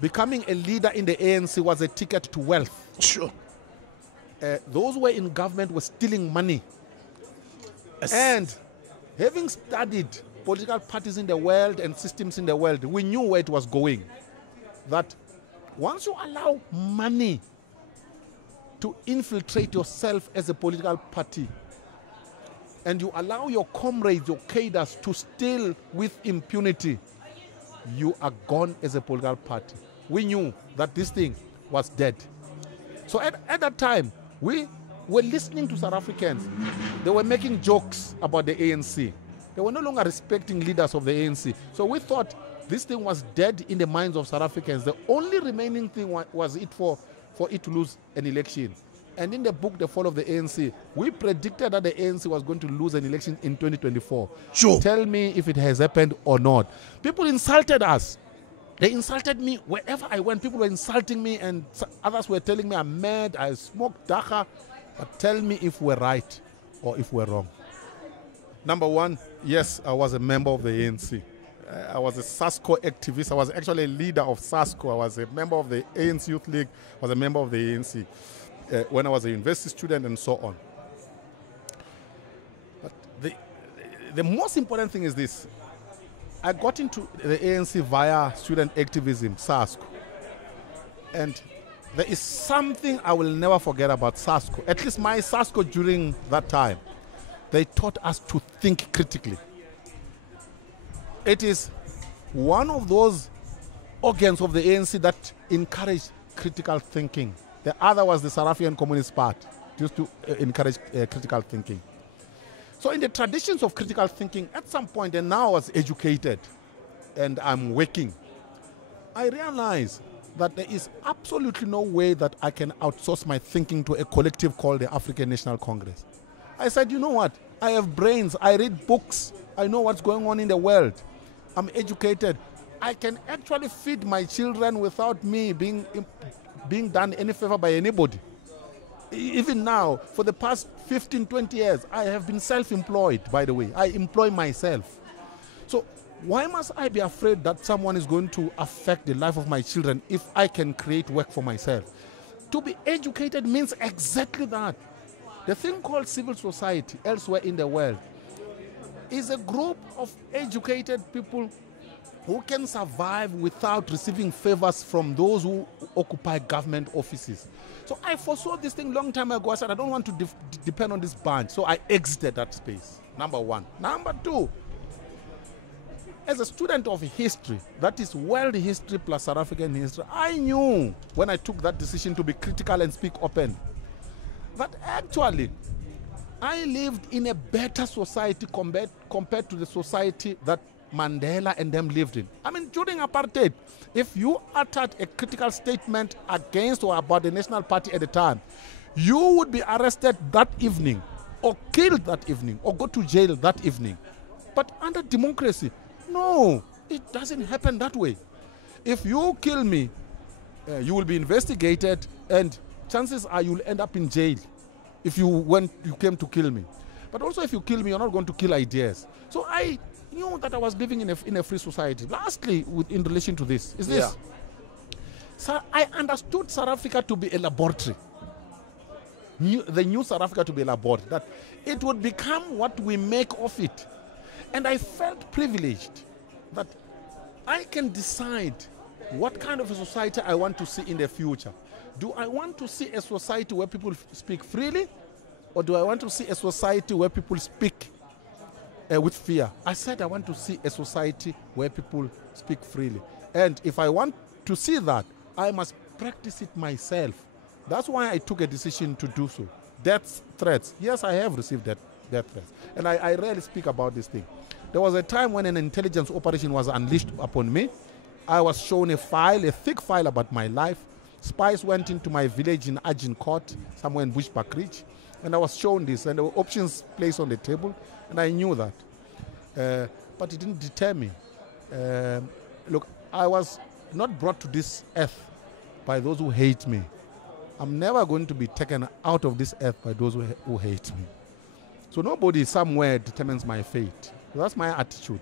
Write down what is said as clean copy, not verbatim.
becoming a leader in the ANC was a ticket to wealth. Sure. Those who were in government were stealing money. Yes. And having studied political parties in the world and systems in the world, we knew where it was going. That once you allow money to infiltrate yourself as a political party, and you allow your comrades, your cadres to steal with impunity, you are gone as a political party. We knew that this thing was dead. So at that time, we were listening to South Africans. They were making jokes about the ANC. They were no longer respecting leaders of the ANC. So we thought this thing was dead in the minds of South Africans. The only remaining thing was it for it to lose an election. And in the book, The Fall of the ANC, we predicted that the ANC was going to lose an election in 2024. Sure. Tell me if it has happened or not. People insulted us. They insulted me wherever I went. People were insulting me, and others were telling me I'm mad, I smoked dagga. But tell me if we're right or if we're wrong. Number one, yes, I was a member of the ANC. I was a SASCO activist. I was actually a leader of SASCO. I was a member of the ANC Youth League. I was a member of the ANC when I was a university student and so on. But the most important thing is this. I got into the ANC via student activism, SASCO. And there is something I will never forget about SASCO. At least my SASCO during that time. They taught us to think critically. It is one of those organs of the ANC that encouraged critical thinking. The other was the South African Communist Party, used to encourage critical thinking. So in the traditions of critical thinking, at some point, and now I was educated and I'm working, I realized that there is absolutely no way that I can outsource my thinking to a collective called the African National Congress. I said, you know what? I have brains. I read books. I know what's going on in the world. I'm educated. I can actually feed my children without me being done any favor by anybody. Even now, for the past 15, 20 years, I have been self-employed, by the way. I employ myself. So why must I be afraid that someone is going to affect the life of my children if I can create work for myself? To be educated means exactly that. The thing called civil society elsewhere in the world is a group of educated people who can survive without receiving favors from those who occupy government offices. So I foresaw this thing long time ago. I said, I don't want to depend on this bunch. So I exited that space, number one. Number two, as a student of history, that is world history plus South African history, I knew when I took that decision to be critical and speak open, that actually I lived in a better society compared to the society that Mandela and them lived in. I mean, during apartheid, if you uttered a critical statement against or about the National Party at the time, you would be arrested that evening, or killed that evening, or go to jail that evening. But under democracy, no, it doesn't happen that way. If you kill me, you will be investigated, and chances are you'll end up in jail if you came to kill me. But also if you kill me, you're not going to kill ideas. So I knew that I was living in a free society. Lastly, in relation to this, is this. Yeah. So I understood South Africa to be a laboratory. The new South Africa to be a laboratory. That it would become what we make of it. And I felt privileged that I can decide what kind of a society I want to see in the future. Do I want to see a society where people speak freely, or do I want to see a society where people speak with fear? I said I want to see a society where people speak freely. And if I want to see that, I must practice it myself. That's why I took a decision to do so. Death threats. Yes, I have received death threats. And I rarely speak about this thing. There was a time when an intelligence operation was unleashed upon me. I was shown a thick file about my life. Spies went into my village in Agincourt, somewhere in Bushbuck Ridge, and I was shown this, and there were options placed on the table, and I knew that. But it didn't deter me. Look, I was not brought to this earth by those who hate me. I'm never going to be taken out of this earth by those who hate me. So nobody somewhere determines my fate. So that's my attitude.